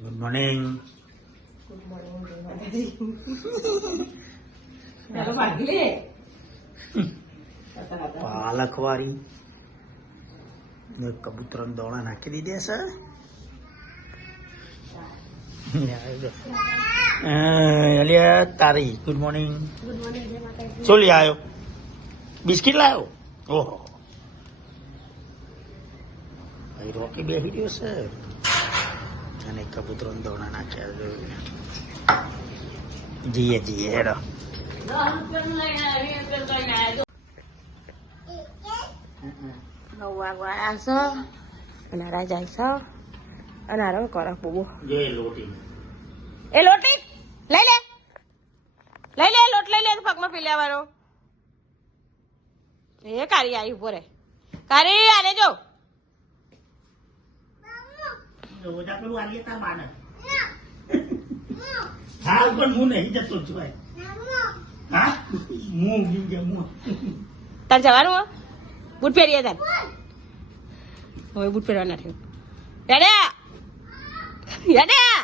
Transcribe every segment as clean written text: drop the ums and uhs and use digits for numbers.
Good morning. Good morning જય માતાજી. ચાલો ભાગી લે. પાલક વાળી કબૂતર દોણા નાખી દીધે છે. અલિયા તારી ગુડ મોર્નિંગ. ગુડ મોર્નિંગ જય માતાજી. શું લઈ આવ્યો? બિસ્કિટ લાવ્યો? ઓહો, ભાઈ રોકી બેસી રહ્યો છે અને કબૂતરો દોણા નાખ્યા. જીએ જીએ હેડો. 9 વાગવા આવ્યા છો અને હારા જાય છો અને હારો કરો બબુ. જે લોટી એ લોટી લઈ લે લોટ લઈ લે પગમાં પી લેવાનો. એ કારી આવી ઉભો રે. કારી આને જો હા પણ હું નહીં જતો છું ભાઈ. હા તાર જવાનું હો? બૂટ પહેરીએ તાર હવે બૂટ પહેરવા નથી. યાડ્યા યાડ્યા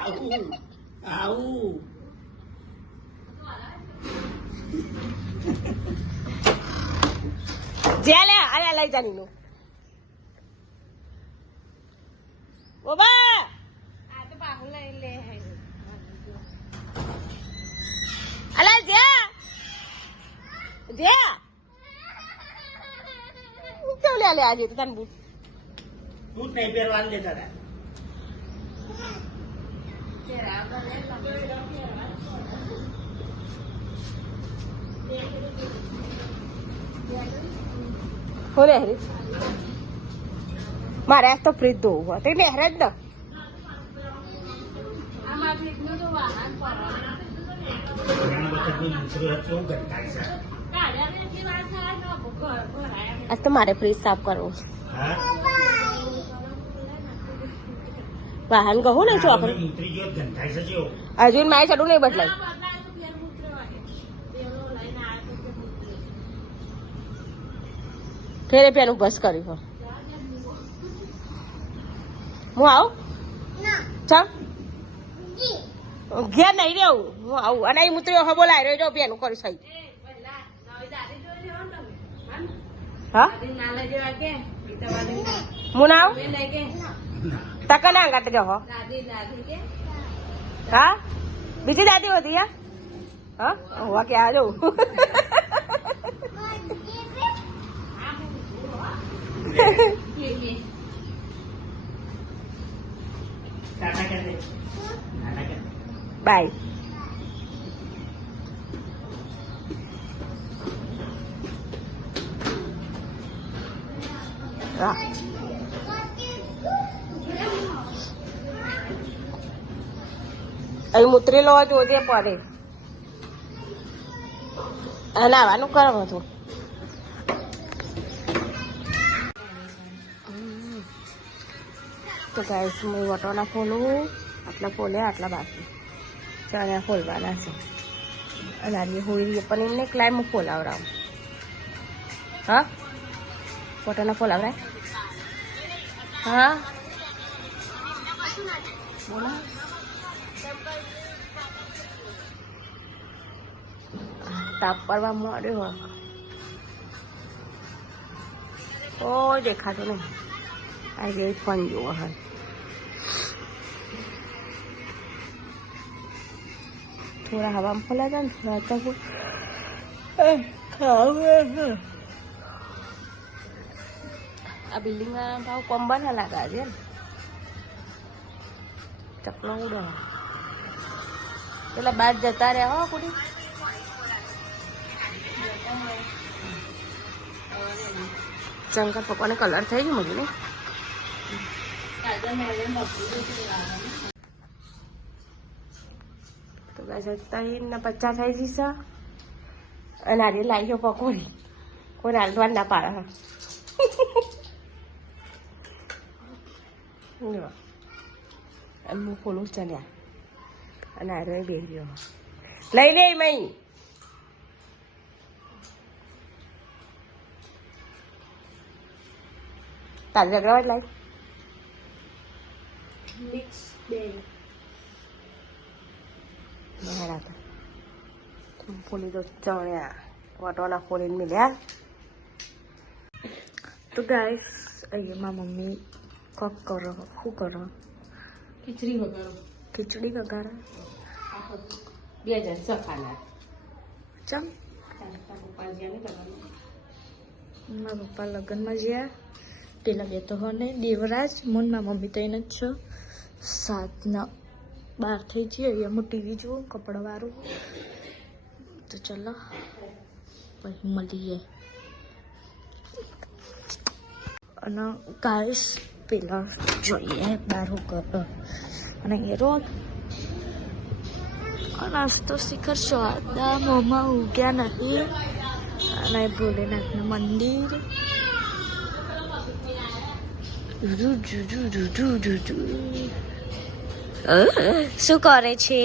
આવું આવું જ્યાં લે અરે લઈ જાની નું ઓબા આ તો બાહુ લઈ લે અલા જ્યાં જ્યાં કેમ લે આજે તો તને બૂટ તું નહીં પહેરવાનું લેતા હતા. હો રે હરી મારે આજ તો ફ્રીજ ધોવું હોય તે નહેરે જ ને આજ તો મારે ફ્રીજ સાફ કરવું છે. હા? વાહન કહું ને શું આપણે ઉતરી ગયો ગંધાઈ છે જેવો. હજુ મારે ચડું નહીં બદલાય. ફેરે પેનું બસ કર્યું હો. હું આવું ચાલ ઘેર નહીં રહેવું હું આવું અને અહીં મૂતર્યો હા બોલાય રહ્યો પેનું કર્યું સહી. હા હું ના આવું તકા ના અંગાત જાઓ હા બીજી દાદી હોતી હા હોવા કે આ જવું ટાટા કરી દે. ટાટા કરી દે. બાય. હા અહીં મૂતરેલો જોજે પડે નાવાનું કરવું હતું. તો ગાઈસ હું વટોના ફોલું આટલા ફોલે આટલા બાકી ચાલે ફોલવાના છે અને આજે હોઈ પણ એમને ક્લાઇમ હું ફોલાવડાવું. હા વટોના ફોલાવડાય હા બોલો તાપ પડવા મળ્યો કોઈ દેખાતું નહીં. આ ગઈ ફોન જોવો હા થોડા હવામાં ફોલા જાય ને થોડા આ બિલ્ડિંગ વાળા ભાવ કોમ્બા ના લાગા છે ચકલો ઉડો પેલા બાદ જતા રહ્યા હો કુડી શંકર પપ્પાને કલર થઈ ગયું મજુ ને તો ગાય 3:50 થઈ જશે અને આજે લાવી ગયો પકોડી કોઈ રાંધવા ના પાડે હું ખોલું ચાલ્યા અને આરે બેહ્યો લઈ લે મઈ તારે ઝઘડા લાવી મિક્સ બેન બહાર હતા ફોલી તો ચણ્યા વાટવાના ફોલીને મિલ્યા. તો ગાઈસ અહીંયા મારી મમ્મી કોક કરો શું કરો ખીચડી વગાડો. ખીચડી વગાડે 2006 ખાના. ચમ મારા પપ્પા લગ્નમાં ગયા પેલા બે તો હોને દેવરાજ મન મારા મમ્મી તો એને જ છે 7 બહાર થઈ જઈએ અહીંયા હું ટીવી જોઉં કપડાવાળું તો ચલો પછી મળીએ. અને ગાઈસ પેલા જોઈએ બહાર હું કરો અને એ રોજ નાસ્તો શિખર સ્વાદા મોંમાં ઉગ્યા નહીં અને ભોલેનાથનું મંદિર શું કરે છે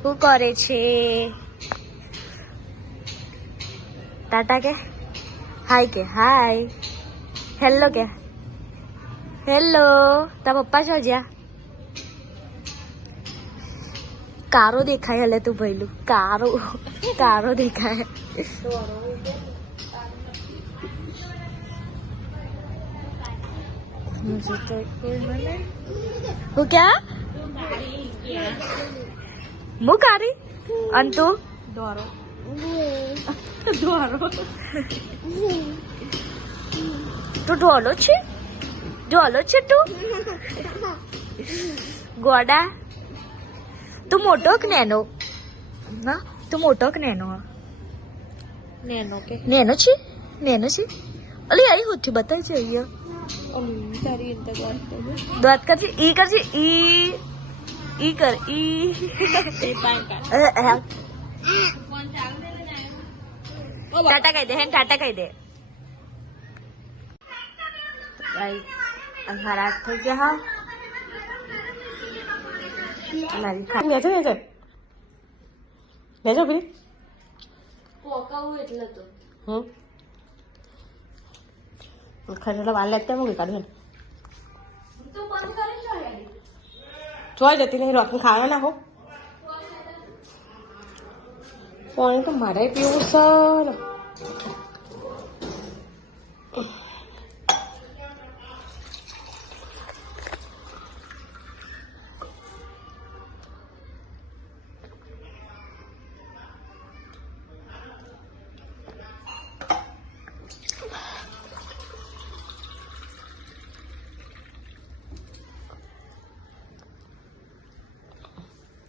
શું કરે છે ટાટા કે હાય હેલો કે હેલો તારા પપ્પા છો જ્યાં કારો દેખાય હલે તું ભઈલું કારો દેખાય હું ક્યાં હું કારી અને તું દોરો તું ઢોલો છે તું ગોડા તું મોટો કે નેનો ના તું મોટો કે નેનો નેનો છે અલી આઈ હોતી બતાવી છે અહીંયા દાંત કરજે ઈ કર ટાટા કહી દે અંધારા થઈ ગયા લેજો પેલી પોકાવું એટલે તો ખરેલા વાલ લેતા મૂકી કાઢે તો બંધ કરી જોઈ જતી નહીં રોટલી ખાવા નાખો પાણી તો મારે પીવું છે ને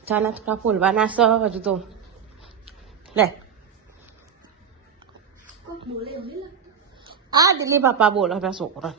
ચાના થોડા ફૂલવાના છે હજુ તો લે આ દિલ્હી બાપા બોલો છોકરા